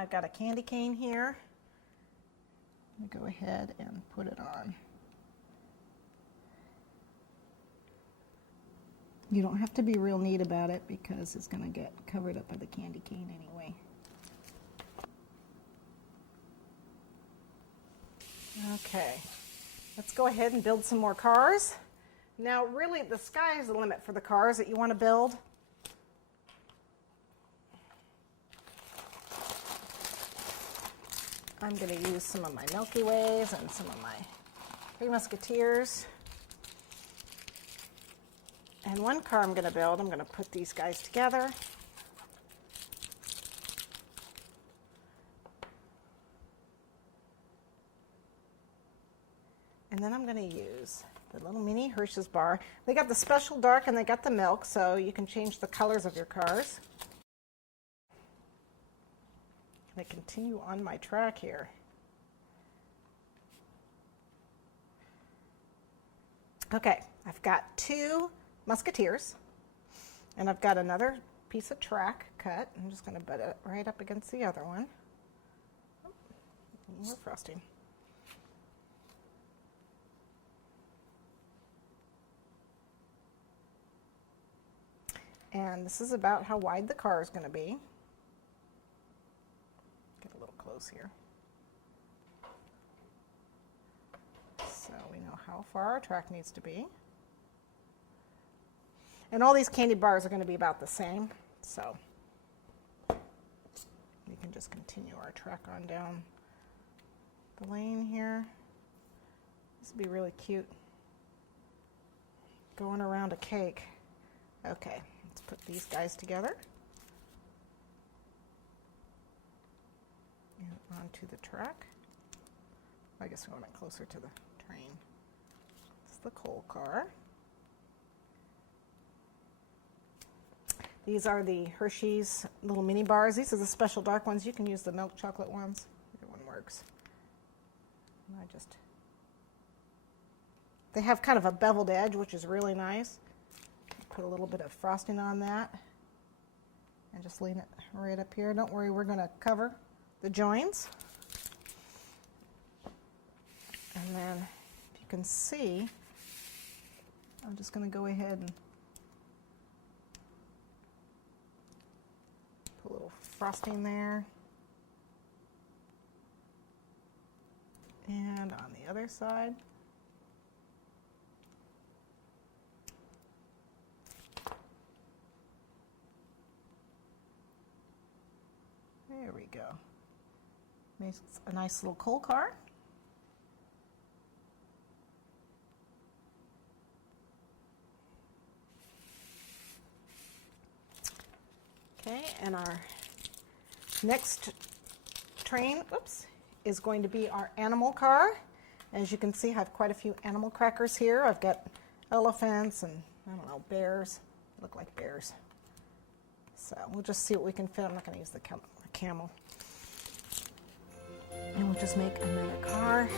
I've got a candy cane here. I'm going to go ahead and put it on. You don't have to be real neat about it because it's going to get covered up by the candy cane anyway. Okay, let's go ahead and build some more cars. Now really the sky is the limit for the cars that you want to build. I'm going to use some of my Milky Ways and some of my Three Musketeers. And one car I'm going to build, I'm going to put these guys together. And then I'm going to use the little mini Hershey's bar. They got the special dark and they got the milk, so you can change the colors of your cars. I continue on my track here. Okay, I've got 2 Musketeers, and I've got another piece of track cut. I'm just going to butt it right up against the other one. Oh, more frosting. And this is about how wide the car is going to be. Get a little close here. So we know how far our track needs to be. And all these candy bars are going to be about the same, so we can just continue our track on down the lane here. This would be really cute. Going around a cake. Okay, let's put these guys together. And onto the track. I guess we want it closer to the train. It's the coal car. These are the Hershey's little mini bars. These are the special dark ones. You can use the milk chocolate ones. Either one works. And they have kind of a beveled edge, which is really nice. Put a little bit of frosting on that. And just lean it right up here. Don't worry, we're going to cover the joins. And then, if you can see, I'm just going to go ahead and put a little frosting there. And on the other side. There we go. Makes a nice little coal car. Okay, and our next train, is going to be our animal car. As you can see, I have quite a few animal crackers here. I've got elephants and, I don't know, bears. They look like bears. So we'll just see what we can fit. I'm not going to use the camel. And we'll just make another car.